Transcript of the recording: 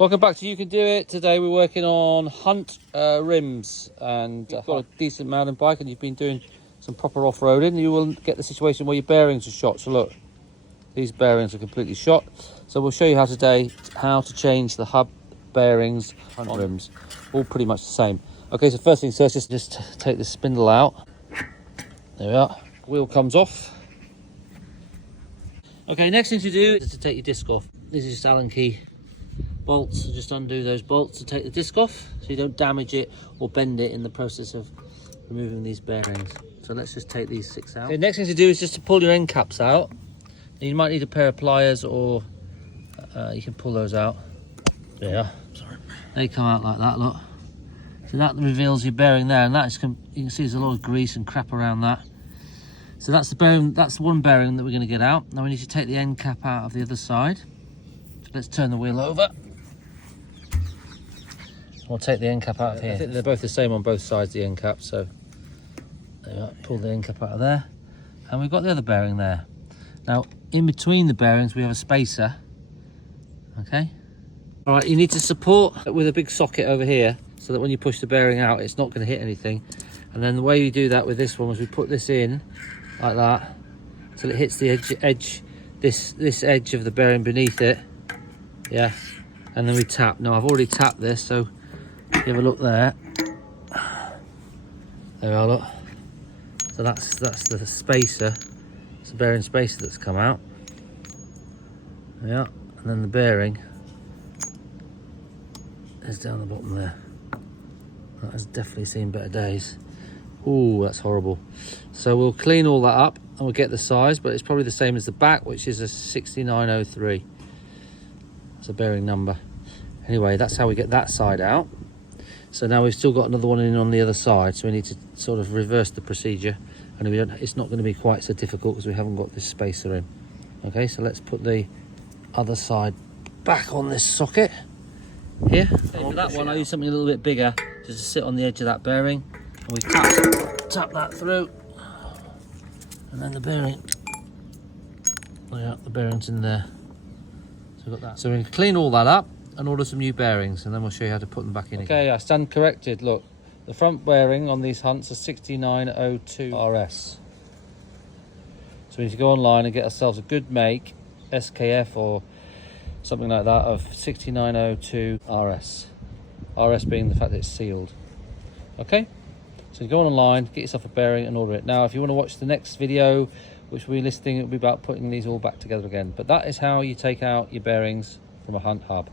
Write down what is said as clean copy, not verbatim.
Welcome back to You Can Do It. Today we're working on Hunt rims, and you've got a decent mountain bike and you've been doing some proper off-roading. You will get the situation where your bearings are shot. So look, these bearings are completely shot. So we'll show you how today how to change the hub bearings on rims. All pretty much the same. Okay, so first things first, just take the spindle out. There we are. Wheel comes off. Okay, next thing to do is to take your disc off. This is just Allen key bolts, so just undo those bolts to take the disc off so you don't damage it or bend it in the process of removing these bearings. So let's just take these 6 out. Okay, next thing to do is just to pull your end caps out. You might need a pair of pliers, or you can pull those out. There you are. Sorry. They come out like that, look. So that reveals your bearing there, and that's, you can see there's a lot of grease and crap around that. So that's the bearing, that's one bearing that we're going to get out. Now we need to take the end cap out of the other side. So let's turn the wheel over. We'll take the end cap out of here. I think they're both the same on both sides, the end cap. So there you are, pull the end cap out of there. And we've got the other bearing there. Now, in between the bearings, we have a spacer. Okay. All right, you need to support with a big socket over here so that when you push the bearing out, it's not going to hit anything. And then the way you do that with this one is we put this in like that till it hits the edge, this edge of the bearing beneath it. Yeah. And then we tap. Now, I've already tapped this, so if you have a look there. There we are, look. So that's the spacer. It's the bearing spacer that's come out. Yeah, and then the bearing is down the bottom there. That has definitely seen better days. Ooh, that's horrible. So we'll clean all that up and we'll get the size, but it's probably the same as the back, which is a 6903. It's a bearing number. Anyway, that's how we get that side out. So now we've still got another one in on the other side, so we need to sort of reverse the procedure, and it's not going to be quite so difficult because we haven't got this spacer in. Okay, so let's put the other side back on this socket here. Okay, for that one I use something a little bit bigger just to sit on the edge of that bearing, and we tap that through, and then the bearing, yeah, the bearing's in there. So we've got that. So we can clean all that up and order some new bearings, and then we'll show you how to put them back in. Okay, I stand corrected. Look, the front bearing on these Hunts are 6902 RS. So we need to go online and get ourselves a good make SKF or something like that of 6902 RS. RS being the fact that it's sealed. Okay, so you go online, get yourself a bearing and order it. Now, if you want to watch the next video, which we'll be listing, it'll be about putting these all back together again. But that is how you take out your bearings from a Hunt hub.